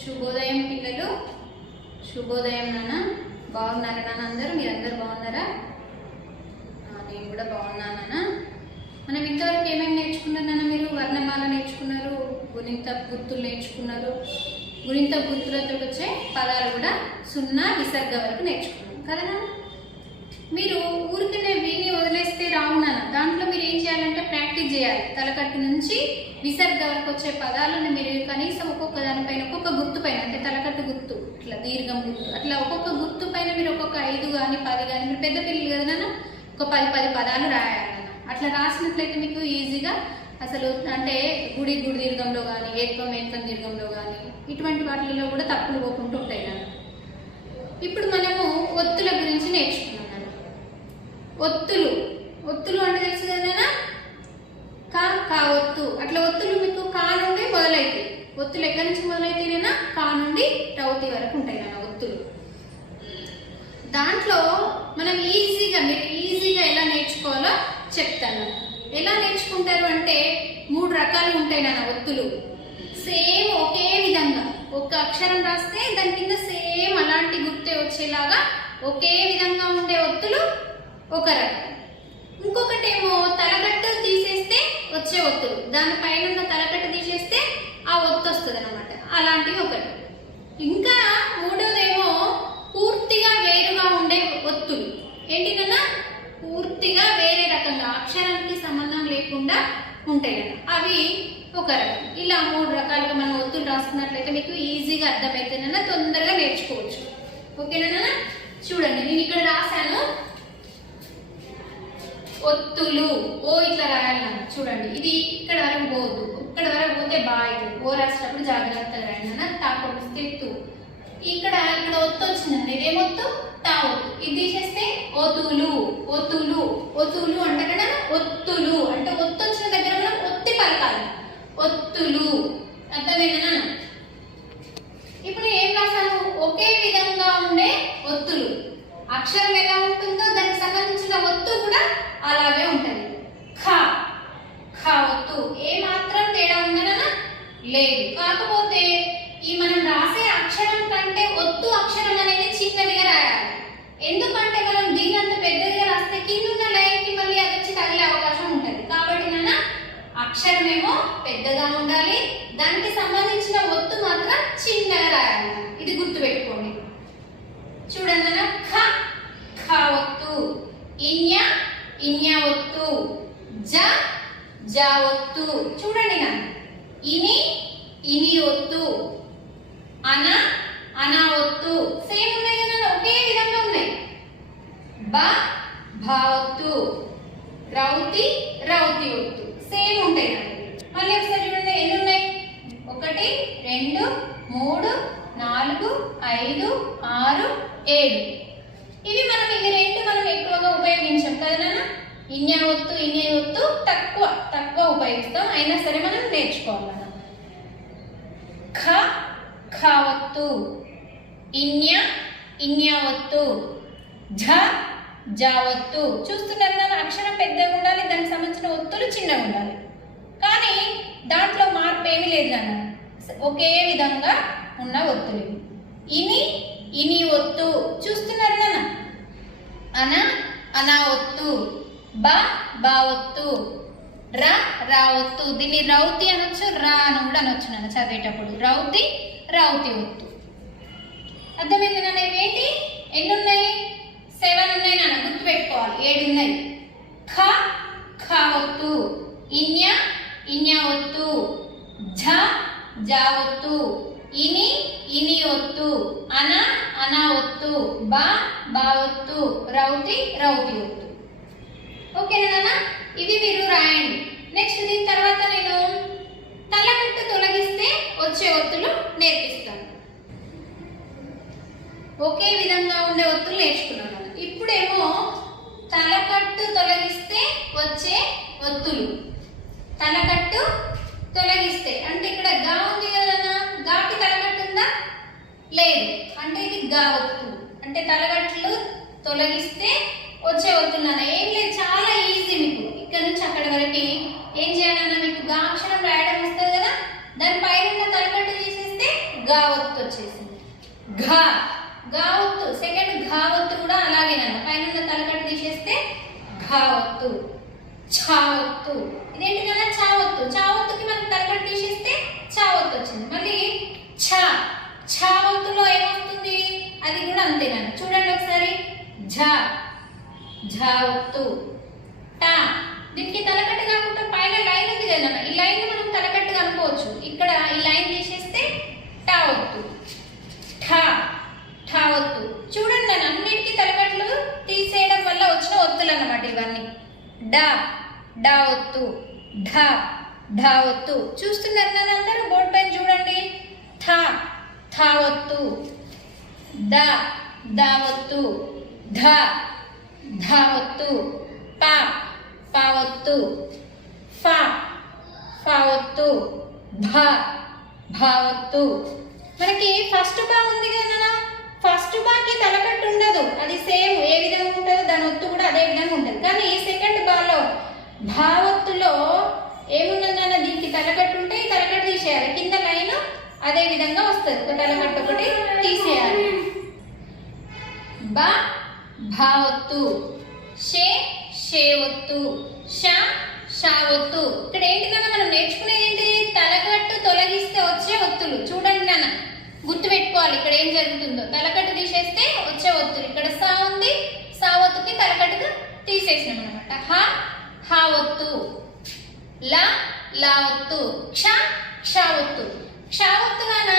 శుభోదయం పిల్లలు, శుభోదయం నాన్న. బాగున్నారా నాన్న? మీరందరూ బాగున్నారా? నేను కూడా బాగున్నాను నాన్న. మనం ఇంతవరకు ఏమేమి నేర్చుకున్నారు నాన్న? మీరు వర్ణమాల నేర్చుకున్నారు, గుణింత గుర్తులు నేర్చుకున్నారు. గుణింత గుర్తులతో వచ్చే పదాలు కూడా సున్నా విసర్గ వరకు నేర్చుకున్నారు కదా నాన్న. మీరు ఊరికనే విని వదిలేస్తే రావు నాన్న. దాంట్లో మీరు ఏం చేయాలంటే ప్రాక్టీస్ చేయాలి. తలకట్టు నుంచి విసర్గ వరకు వచ్చే పదాలను మీరు కనీసం ఒక్కొక్క దానిపైన ఒక్కొక్క గుర్తు పైన, అంటే తలకట్టు గుర్తు, ఇట్లా దీర్ఘం గుర్తు, అట్లా ఒక్కొక్క గుర్తు పైన మీరు ఒక్కొక్క 5 కానీ 10 కానీ, మీరు పెద్ద పిల్లలు కదా నాన్న, ఒక 10 పదాలు రాయాలన్న. అట్లా రాసినట్లయితే మీకు ఈజీగా అసలు అంటే గుడి దీర్ఘంలో కానీ, ఏకం దీర్ఘంలో కానీ, ఇటువంటి వాటిల్లో కూడా తప్పులు పోకుండా ఉంటాయి నాన్న. ఇప్పుడు మనము ఒత్తుల గురించి నేర్చుకున్నాం. ఒత్తులు అంటే తెలుసు కదా, కా ఒత్తు. అట్లా ఒత్తులు మీకు కా నుండి మొదలైతాయి. ఒత్తులు ఎక్కడి నుంచి మొదలైతేనైనా కా నుండి రౌతి వరకు ఉంటాయి నాన్న ఒత్తులు. దాంట్లో మనం మీరు ఈజీగా ఎలా నేర్చుకోవాలో చెప్తాను. ఎలా నేర్చుకుంటారు అంటే 3 రకాలు ఉంటాయి నాన్న ఒత్తులు. సేమ్ ఒకే విధంగా ఒక అక్షరం రాస్తే దాని కింద సేమ్ అలాంటి గుర్తే వచ్చేలాగా ఒకే విధంగా ఉండే ఒత్తులు ఒక రకం. ఇంకొకటేమో తలకట్టు తీసేస్తే వచ్చే ఒత్తులు, దానిపైన ఉన్న తలకట్టు తీసేస్తే ఆ ఒత్తు వస్తుంది అనమాట. అలాంటివి ఒకటి. ఇంకా మూడోదేమో పూర్తిగా వేరుగా ఉండే ఒత్తులు. ఏంటిదన్నా? పూర్తిగా వేరే రకంగా అక్షరానికి సంబంధం లేకుండా ఉంటాయి కదా, అవి ఒక రకం. ఇలా 3 రకాలుగా మనం ఒత్తులు రాసుకున్నట్లయితే మీకు ఈజీగా అర్థమైతేనన్నా తొందరగా నేర్చుకోవచ్చు. ఓకేనా? చూడండి, నేను ఇక్కడ రాశాను ఒత్తులు. ఓ ఇట్లా రాయాలన్నా. చూడండి, ఇది ఇక్కడ వరకు పోవద్దు. ఇక్కడ వరకు పోతే బాగా ఓ రాసేటప్పుడు జాగ్రత్తగా రాయన్నా. తాకొస్తే తూ. ఇక్కడ ఒత్తు వచ్చిందండి. ఇదేమొత్తు? తా ఒత్తు. ఇది తీసేస్తే ఒతులు. ఒతులు అంటే కదా ఒత్తులు అంటే ఒత్తు వచ్చిన దగ్గర మనం ఒత్తి పలకాలి. ఒత్తులు. అర్థమేనా? ఇప్పుడు ఏం రాసాను? ఒకే విధంగా ఉండే ఒత్తులు. అక్షరం ఎలా ఉంటుందో దానికి సంబంధించిన ఒత్తు కూడా అలాగే ఉంటుంది. ఖ ఒత్తు. ఏ మాత్రం తేడా ఉందనా? లేదు. కాకపోతే ఈ మనం రాసే అక్షరం కంటే ఒత్తు అక్షరం అనేది చిన్నదిగా రాయాలి. ఎందుకంటే మనం దీనంత పెద్దదిగా రాస్తే కింద ఉన్న లైన్కి మళ్ళీ అది వచ్చి తగిలే అవకాశం ఉంటుంది. కాబట్టి నాన్న అక్షరం ఏమో పెద్దగా ఉండాలి, దానికి సంబంధించిన ఒత్తు మాత్రం చిన్నగా రాయాలి. ఇది గుర్తుపెట్టుకోండి. చూడండి నాన్న, ఖ ఒత్తు. ఇన్య ఒత్తు. జ ఒత్తు. చూడండి నాన్న, ఇని ఒత్తు. అన ఒత్తు. సేమ్ ఉన్నాయి కదా, ఒకే విధంగా ఉన్నాయి. భా ఒత్తు. రౌతి ఒత్తు. సేమ్ ఉంటాయి నాన్న. మళ్ళీ ఒకసారి చూడండి, ఎన్ని ఉన్నాయి? 1 2 3 4 5 6 7. ఇవి మనం ఎక్కువగా ఉపయోగించాం కదా నాన్న. ఇన్య ఒత్తు తక్కువ ఉపయోగిస్తాం. అయినా సరే మనం నేర్చుకోవాలి. ఖ ఒత్తు. ఇన్య ఒత్తు. జ ఒత్తు. చూస్తున్నారు నాన్న, అక్షరం పెద్దగా ఉండాలి, దానికి సంబంధించిన ఒత్తులు చిన్నగా ఉండాలి. కానీ దాంట్లో మార్పు ఏమీ లేదు నాన్న, ఒకే విధంగా ఉన్న ఒత్తులు. ఇని ఒత్తు. చూస్తున్నారు నాన్న, అన ఒత్తు. బా ఒత్తు. రా ఒత్తు. దీన్ని రౌతి అనొచ్చు, రా అని కూడా అనొచ్చు నాన్న చదివేటప్పుడు. రౌతి ఒత్తు. అర్థమైంది నాన్న? ఇవేంటి? ఎన్ని ఉన్నాయి? 7 ఉన్నాయి నాన్న, గుర్తుపెట్టుకోవాలి. 7 ఉన్నాయి. ఖ ఒత్తు. ఇన్య ఒత్తు. జ ఒత్తు. ఇని ఒత్తు. అన ఒత్తు. బా ఒత్తు. రౌతి ఒత్తు. ఓకేనా నాన్న? ఇవి మీరు రాయండి. నెక్స్ట్ దీని తర్వాత నేను తలకట్టు తొలగిస్తే వచ్చే ఒత్తులు నేర్పిస్తాను. ఒకే విధంగా ఉండే ఒత్తులు నేర్చుకున్నాను. ఇప్పుడేమో తలకట్టు తొలగిస్తే వచ్చే ఒత్తులు. తలకట్టు తొలగిస్తే అంటే ఇక్కడ గా ఉంది కదా, గాకి తలకట్టు ఉందా? లేదు. అంటే ఇది గా ఒత్తు. అంటే తలకట్లు తొలగిస్తే వచ్చే ఒత్తులు. ఏం లేదు, చాలా ఈజీ. మీకు ఇక్కడ నుంచి అక్కడ వరకు ఏం చేయాలన్నా, మీకు గా అక్షరం రాయడం వస్తుంది కదా, దాని పైన తలకట్టు తీసేస్తే గా ఒత్తు వచ్చేసింది. ఘా గా ఒత్తు సెకండ్ ఘా ఒత్తు కూడా అలాగేనన్న పైన ఉన్న తలకట్టు తీసేస్తే ఘా ఒత్తు. ఛా ఒత్తు ఇదేంటిదన్నా చా ఒత్తు. చా ఒత్తుకి మనం తలకట్టు తీసేస్తే చా ఒత్తు వచ్చింది. మళ్ళీ ఛా ఛా ఒత్తులో ఏమొస్తుంది అది కూడా అంతేనన్న. చూడండి ఒకసారి ఝా ఝా ఒత్తు. టా దీనికి తలకట్టు కాకుండా పైన లైన్ ఉంది కదా, ఈ లైన్ మనం తలకట్టుగా అనుకోవచ్చు. ఇక్కడ ఈ లైన్ తీసేస్తే టా ఒత్తు. ఠా ఠా ఒత్తు. చూడండి నన్ను అన్నిటికీ తలకట్లు తీసేయడం వల్ల వచ్చిన ఒత్తులు అన్నమాట ఇవన్నీ. డా డా ఒత్తు. ఢా ఢా ఒత్తు. చూస్తున్నారు నన్ను అందరూ బోర్డు పైన చూడండి. థా థా ఒత్తు. దా దా ఒత్తు. ధా ధా ఒత్తు. పా పా ఒత్తు. ఫా ఫా ఒత్తు. భా భా ఒత్తు. మనకి ఫస్ట్ బా ఉంది కదా, ఫస్ట్ బాకి తలకట్టు ఉండదు, అది సేమ్ ఏ విధంగా ఉంటుందో దాని ఒత్తు కూడా అదే విధంగా ఉంటుంది. కానీ సెకండ్ బాలో భా ఒత్తులో ఏమున్నదన్న దీనికి తలకట్టు ఉంటే ఈ తలకట్టు తీసేయాలి, కింద లైన్ అదే విధంగా వస్తుంది, ఒక తలకట్టు ఒకటి తీసేయాలి. బా భా ఒత్తు. షే షే ఒత్తు. షా షా ఒత్తు. ఇక్కడ ఏంటిదన్నా మనం నేర్చుకునేది ఏంటి, తలకట్టు తొలగిస్తే వచ్చే ఒత్తులు. చూడండి నాన్న గుర్తు పెట్టుకోవాలి ఇక్కడ ఏం జరుగుతుందో. తలకట్టు తీసేస్తే వచ్చే ఒత్తులు. ఇక్కడ సా ఉంది, సా ఒత్తుకి తలకట్టుకు తీసేసినాం అనమాట. హా హా ఒత్తు. లా లా ఒత్తు. క్ష క్ష ఒత్తు. క్ష ఒత్తు నాన్న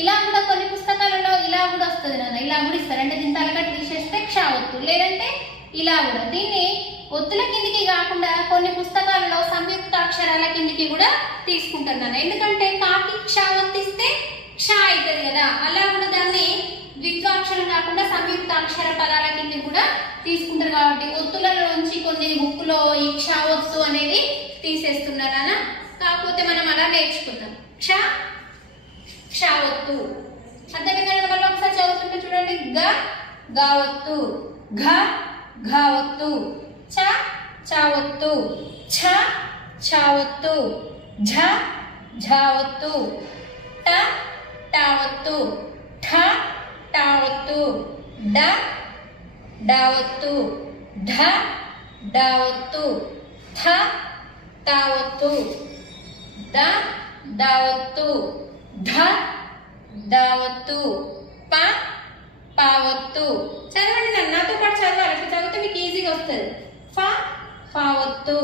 ఇలా కూడా కొన్ని పుస్తకాలలో ఇలా కూడా వస్తుంది నాన్న, ఇలా కూడా ఇస్తారు. అంటే దీని తలకట్టు తీసేస్తే క్ష ఒత్తు, లేదంటే ఇలా కూడా. దీన్ని ఒత్తుల కిందికి కాకుండా కొన్ని పుస్తకాలలో సంయుక్త అక్షరాల కిందికి కూడా తీసుకుంటారు నాన్న. ఎందుకంటే కాకి క్ష ఒత్తిస్తే క్ష అవుతుంది కదా, అలా కూడా దాన్ని ద్విత్వాక్షరం కాకుండా సంయుక్త అక్షర పదాల కింద కూడా తీసుకుంటారు. కాబట్టి ఒత్తులలోంచి కొన్ని బుక్కులో ఈ క్ష ఒత్తు అనేది తీసేస్తున్నారు అన్న. కాకపోతే మనం అలా నేర్చుకుందాం. క్ష క్ష ఒత్తు. అర్థమైందా? మళ్ళీ ఒకసారి చదువుతుంటే చూడండి. గ గా ఒత్తు. ఘ ఘా ఒత్తు. చ చా ఒత్తు. ఛ ఛా ఒత్తు. ఝ ఝా ఒత్తు. ట టా ఒత్తు. ఠ టా ఒత్తు. డ డా ఒత్తు. ఢ డా ఒత్తు. థ తా ఒత్తు. ద దా ఒత్తు. ధ దా ఒత్తు. ప పా ఒత్తు. చదవండి నన్ను, నాతో పాటు చదవాలి. ఇప్పుడు చదివితే మీకు ఈజీగా వస్తుంది. ఫ ఫా ఒత్తు.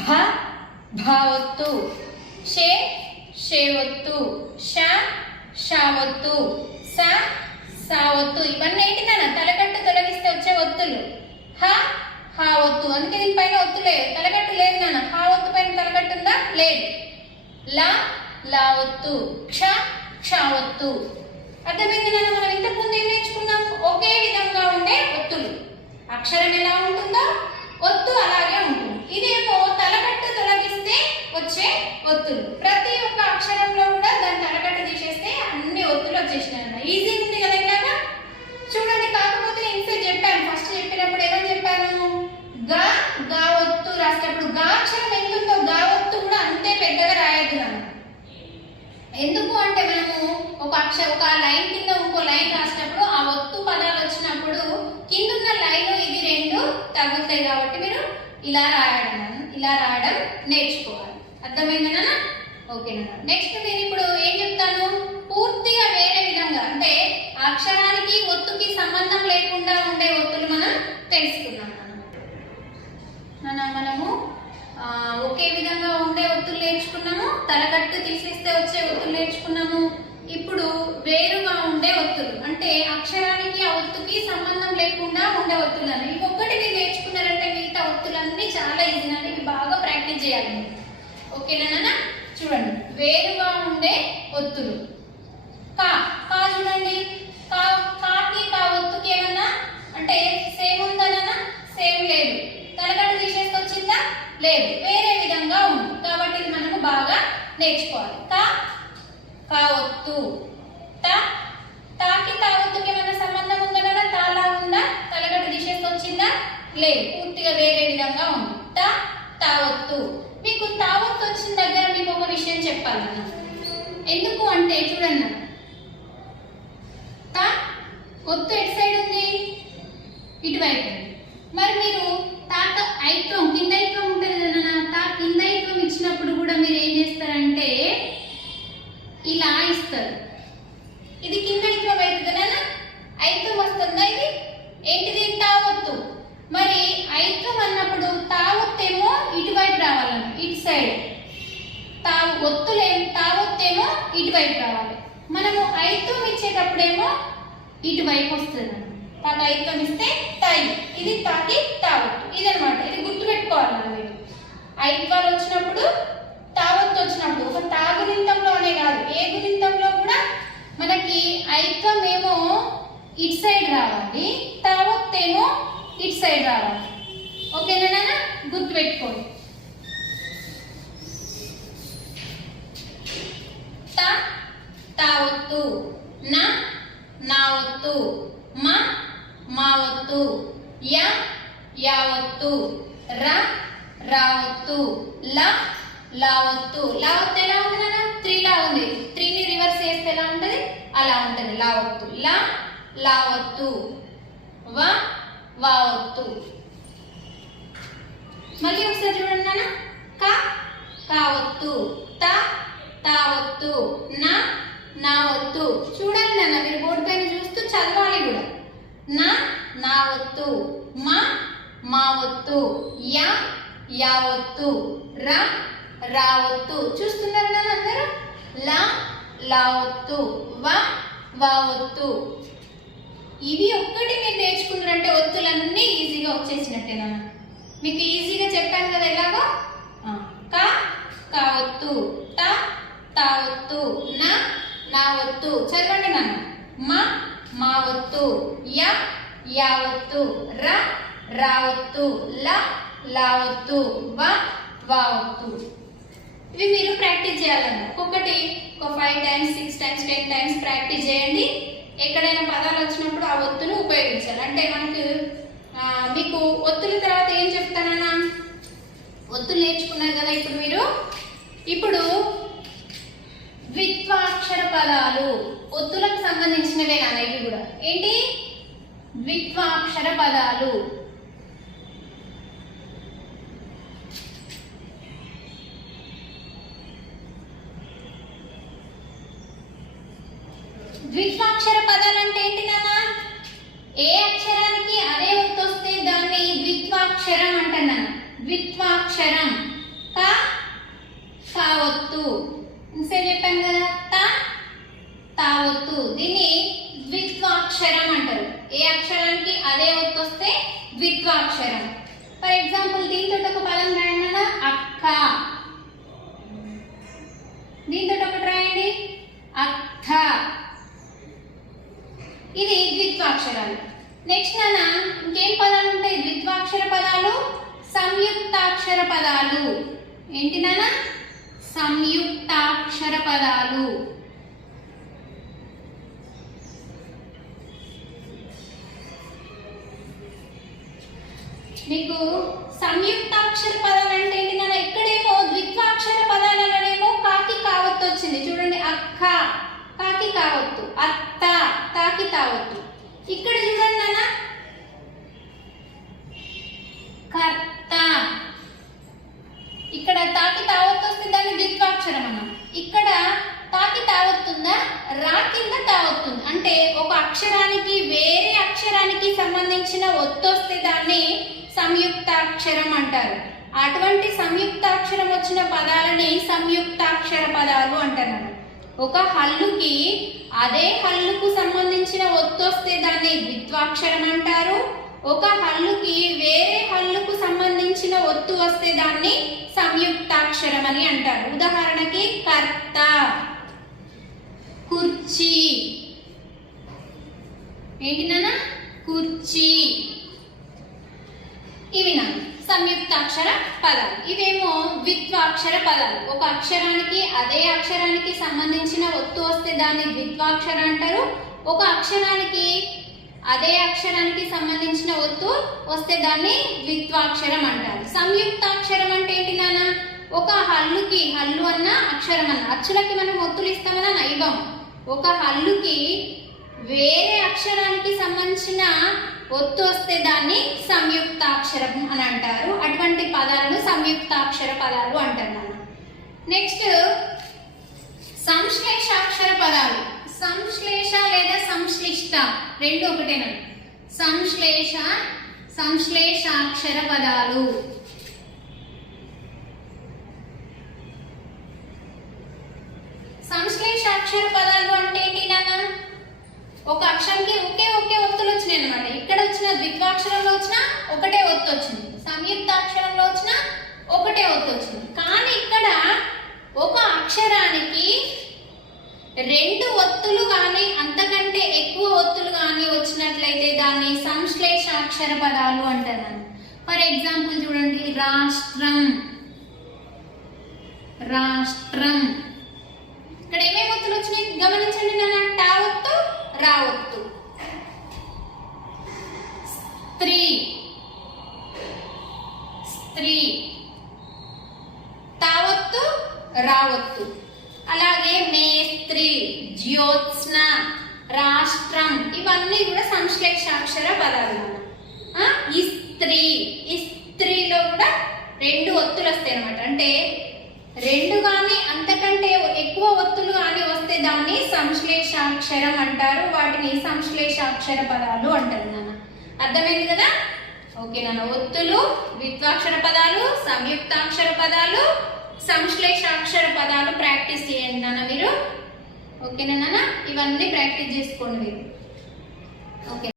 భ భా ఒత్తు. షే షే ఒత్తు. ష షా ఒత్తు. స సా ఒత్తు. ఇవన్నీ ఏంటిదన్నా తలకట్టు తొలగిస్తే వచ్చే ఒత్తులు. హ హా ఒత్తు. అందుకే దీనిపైన ఒత్తు లేదు, తలకట్టు లేదు నాన్న. హా ఒత్తు పైన తలకట్టు ఉందా? లేదు. లా లా ఒత్తు. క్ష క్ష ఒత్తు. అర్థమైంది నాన్న? మనం ఇంతకు ముందు ఏం నేర్చుకున్నాం? ఒకే విధంగా ఉండే ఒత్తులు. అక్షరం ఎలా ఉంటుందో ఒత్తు అలాగే ఉంటుంది. ఇదేమో తలకట్టు తొలగిస్తే వచ్చే ఒత్తులు. ప్రతి ఒక్క అక్షరంలో కూడా దాని తలకట్టు తీసేస్తే అన్ని ఒత్తులు వచ్చేసినాయి. ఈజీ ఉంది కదా ఇలాగా. చూడండి, కాకపోతే నేను ఇంతసేపు చెప్పాను, ఫస్ట్ చెప్పినప్పుడు ఏమని చెప్పాను? గా గా ఒత్తు రాసేటప్పుడు గా అక్షరం ఎంత ఉందో గా ఒత్తు కూడా అంతే పెద్దగా రాయద్దు నాన్న. ఎందుకు అంటే మనము ఒక లైన్ కింద ఇంకో లైన్ రాసేటప్పుడు ఆ ఒత్తు పదాలు వచ్చినప్పుడు కిందున్న లైన్ ఇది రెండు తగులుతాయి. కాబట్టి మీరు ఇలా రాయడం నేర్చుకోవాలి. అర్థమైందనా? ఓకేనా? నెక్స్ట్ నేను ఇప్పుడు ఏం చెప్తాను, పూర్తిగా వేరే విధంగా, అంటే అక్షరానికి ఒత్తుకి సంబంధం లేకుండా ఉండే ఒత్తులు మనం తెలుసుకున్నాం. మనము ఒకే విధంగా ఉండే ఒత్తులు నేర్చుకున్నాము, తలకట్టు తీసేస్తే వచ్చే ఒత్తులు నేర్చుకున్నాము. ఇప్పుడు వేరుగా ఉండే ఒత్తులు, అంటే అక్షరానికి ఆ ఒత్తుకి సంబంధం లేకుండా ఉండే ఒత్తులను ఇంకొకటి మీరు నేర్చుకున్నారంటే మిగతా ఒత్తులన్నీ చాలా ఈజీ అండి. ఇవి బాగా ప్రాక్టీస్ చేయాలి. ఓకేనా? చూడండి, వేరుగా ఉండే ఒత్తులు. కా కా చూడండి, కాకి కా ఒత్తుకి ఏమన్నా అంటే సేమ్ ఉందనా? సేమ్ లేదు. తలకట్టు తీసేస్తే వచ్చిందా? లేదు, వేరే విధంగా ఉంది. కాబట్టి ఇది మనము బాగా నేర్చుకోవాలి. కా ఒత్తు. తాకి తా ఒత్తుకి ఏమైనా సంబంధం ఉందనా? తాలా ఉందా? తలకట్టు తీసేస్తే వచ్చిందా? లేదు, పూర్తిగా వేరే విధంగా ఉంది. తా ఒత్తు. మీకు తా ఒత్తు వచ్చిన దగ్గర మీకు ఒక విషయం చెప్పాలన్నా. ఎందుకు అంటే చూడన్నా, ఇస్తారు. ఇది కింద ఐత్వం అవుతుంది నాన్న, ఐత్వం వస్తుందా? ఇది ఏంటిది? తావొత్తు. మరి ఐత్వం అన్నప్పుడు తావొత్తేమో ఇటువైపు రావాలన్న, ఇటు సైడ్. తావొత్తేమో ఇటువైపు రావాలి. మనము ఐత్వం ఇచ్చేటప్పుడేమో ఇటువైపు వస్తుంది. తాకి ఐత్వం ఇస్తే తై, ఇది తాకి తావొత్తు. ఇదనమాట. ఇది గుర్తుపెట్టుకోవాలి మనం. మీరు ఐత్వాలు వచ్చినప్పుడు, తావొత్తు వచ్చినప్పుడు ఒక తా గుణింతంలోనే కాదు, ఏ గుణింతంలో కూడా మనకి ఐత్వం ఏమో ఇటు సైడ్ రావాలి, తావొత్తేమో ఇటు సైడ్ రావాలి. ఓకేనా నాన్న? గుర్తుపెట్టుకోండి. తా తావొత్తు, నా నావొత్తు, మా మావొత్తు, యా యావొత్తు, రా రావొత్తు, లా లావొత్తు. లావొత్తు ఎలా ఉంది నాన్న? 3 లా ఉంది. 3ని రివర్స్ చేస్తే ఎలా ఉంటది? అలా ఉంటది. లావొత్తు. లా లావొత్తు, వా వావొత్తు. మళ్ళీ ఒకసారి చూడండి నాన్న. కా కావొత్తు, తా తావొత్తు, నా నావొత్తు. చూడండి నాన్న, మీరు బోర్డు పైన చూస్తూ చదవాలి కూడా. నా నావొత్తు, మా మావొత్తు, యా యావొత్తు, రా రావొత్తు. చూస్తున్నారు నాన్న అందరూ? లా లావొత్తు, వా వావొత్తు. ఇవి ఒక్కటి మీరు నేర్చుకున్నారంటే ఒత్తులన్నీ ఈజీగా వచ్చేసినట్టేనా? మీకు ఈజీగా చెప్పాను కదా ఎలాగో. కా కావొత్తు, తా తావొత్తు, నా నావొత్తు. చదవండి నాన్న. మా మావొత్తు, యా యావొత్తు, రా రావొత్తు, లా లావొత్తు, వా వావొత్తు. ఇవి మీరు ప్రాక్టీస్ చేయాలన్న. ఒక్కొక్కటి ఒక 5 times 6 times 10 times ప్రాక్టీస్ చేయండి. ఎక్కడైనా పదాలు వచ్చినప్పుడు ఆ ఒత్తును ఉపయోగించాలి. అంటే మనకు మీకు ఒత్తుల తర్వాత ఏం చెప్తానన్నా, ఒత్తులు నేర్చుకున్నారు కదా ఇప్పుడు మీరు. ఇప్పుడు ద్విత్వాక్షర పదాలు ఒత్తులకు సంబంధించినవే నాన్న. ఇవి కూడా ఏంటి? ద్విత్వాక్షర పదాలు. ద్విత్వాక్షర పదాలు అంటే ఏంటి నాన్న? ఏ అక్షరానికి అదే ఒత్తు వస్తే దాన్ని ద్విత్వాక్షరం అంటున్నాను. ద్విత్వాక్షరం. కా కావొత్తు. ఇంతసేపు చెప్పాను కదా, తా తావొత్తు. దీన్ని ద్విత్వాక్షరం అంటారు. ఏ అక్షరానికి అదే ఒత్తు వస్తే ద్విత్వాక్షరం. ఫర్ ఎగ్జాంపుల్ దీంతో ఒక పదం రాయండి అన్న. అక్క. దీంతో ఒకటి రాయండి. అక్క. ఇది ద్విత్వాక్షరాలు. నెక్స్ట్ నాన్న ఇంకేం పదాలు ఉంటాయి? ద్విత్వాక్షర పదాలు, సంయుక్తాక్షర పదాలు. ఏంటి నాన్న? సంయుక్తాక్షర పదాలు. మీకు సంయుక్తాక్షర పదాలు అంటే ఏంటి నాన్న? ఇక్కడేమో ద్విత్వాక్షర పదాలలోనేమో కాకి కావత్తు వచ్చింది. చూడండి, అక్క కాకి కావత్తు, అత్త తాకి తావత్తు. ఇక్కడ చూడండి నాన్న, కర్త. ఇక్కడ తాకి తావత్తు వస్తే దాన్ని ద్విత్వాక్షరం అన్నాం. ఇక్కడ తాకి తావత్తుందా, రా కింద తావత్తుంది. అంటే ఒక అక్షరానికి వేరే అక్షరానికి సంబంధించిన ఒత్తు వస్తే దాన్ని సంయుక్తాక్షరం అంటారు. అటువంటి సంయుక్తాక్షరం వచ్చిన పదాలని సంయుక్తాక్షర పదాలు అంటారు. ఒక హల్లుకి అదే హల్లుకు సంబంధించిన ఒత్తు వస్తే దాన్ని ద్విత్వాక్షరం అంటారు. ఒక హల్లుకి వేరే హల్లుకు సంబంధించిన ఒత్తు వస్తే దాన్ని సంయుక్తాక్షరం అని అంటారు. ఉదాహరణకి కర్త, కుర్చీ. ఏంటి నాన్న? కుర్చీ. ఇవి నా సంయుక్తాక్షర పదాలు. ఇవేమో ద్విత్వాక్షర పదాలు. ఒక అక్షరానికి అదే అక్షరానికి సంబంధించిన ఒత్తు వస్తే దాన్ని ద్విత్వాక్షర అంటారు. ఒక అక్షరానికి అదే అక్షరానికి సంబంధించిన ఒత్తు వస్తే దాన్ని ద్విత్వాక్షరం అంటారు. సంయుక్తాక్షరం అంటే ఏంటి నాన్న? ఒక హల్లుకి, హల్లు అన్న అక్షరం అన్న, అచ్చులకి మనం ఒత్తులు ఇస్తామన్నా నైవం. ఒక హల్లుకి వేరే అక్షరానికి సంబంధించిన ఒత్తు వస్తే దాన్ని సంయుక్తాక్షరం అని అంటారు. అటువంటి పదాలను సంయుక్తాక్షర పదాలు అంటారు. నెక్స్ట్ సంశ్లేషాక్షర పదాలు. సంశ్లేష లేదా సంశ్లిష్ట రెండు ఒకటేనా? సంశ్లేషాక్షర పదాలు. సంశ్లేషాక్షర పదాలు అంటే ఏంటి నాన్న? ఒక అక్షరంకి ఒకే ఒత్తులు వచ్చినాయి అనమాట. ఇక్కడ వచ్చిన ద్విత్వాక్షరంలో వచ్చిన ఒకటే ఒత్తు వచ్చింది, సంయుక్తాక్షరంలో వచ్చిన ఒకటే ఒత్తు వచ్చింది. కానీ ఇక్కడ ఒక అక్షరానికి రెండు ఒత్తులు కానీ అంతకంటే ఎక్కువ ఒత్తులు కానీ వచ్చినట్లయితే దాన్ని సంశ్లేషాక్షర పదాలు అంటారు. ఫర్ ఎగ్జాంపుల్ చూడండి, రాష్ట్రం. ఇక్కడ ఏమేమి ఒత్తులు వచ్చినాయి గమనించండి నాన్న. టా ఒత్తు, రా ఒత్తు. స్త్రీ, తా ఒత్తు, రా ఒత్తు. అలాగే మేస్త్రి, జ్యోత్స్న, రాష్ట్రం ఇవన్నీ కూడా సంశ్లేషాక్షర పదాలు. ఇస్త్రీలో కూడా రెండు ఒత్తులు వస్తాయి అనమాట. అంటే రెండు కానీ అంతకంటే ఎక్కువ ఒత్తులు కానీ వస్తే దాన్ని సంశ్లేషాక్షరం అంటారు. వాటిని సంశ్లేషాక్షర పదాలు అంటారు నాన్న. అర్థమైంది కదా? ఓకే నాన్న. ఒత్తులు, ద్విత్వాక్షర పదాలు, సంయుక్తాక్షర పదాలు, సంశ్లేషాక్షర పదాలు ప్రాక్టీస్ చేయండి నాన్న మీరు. ఓకేనా నాన్న? ఇవన్నీ ప్రాక్టీస్ చేసుకోండి మీరు. ఓకే.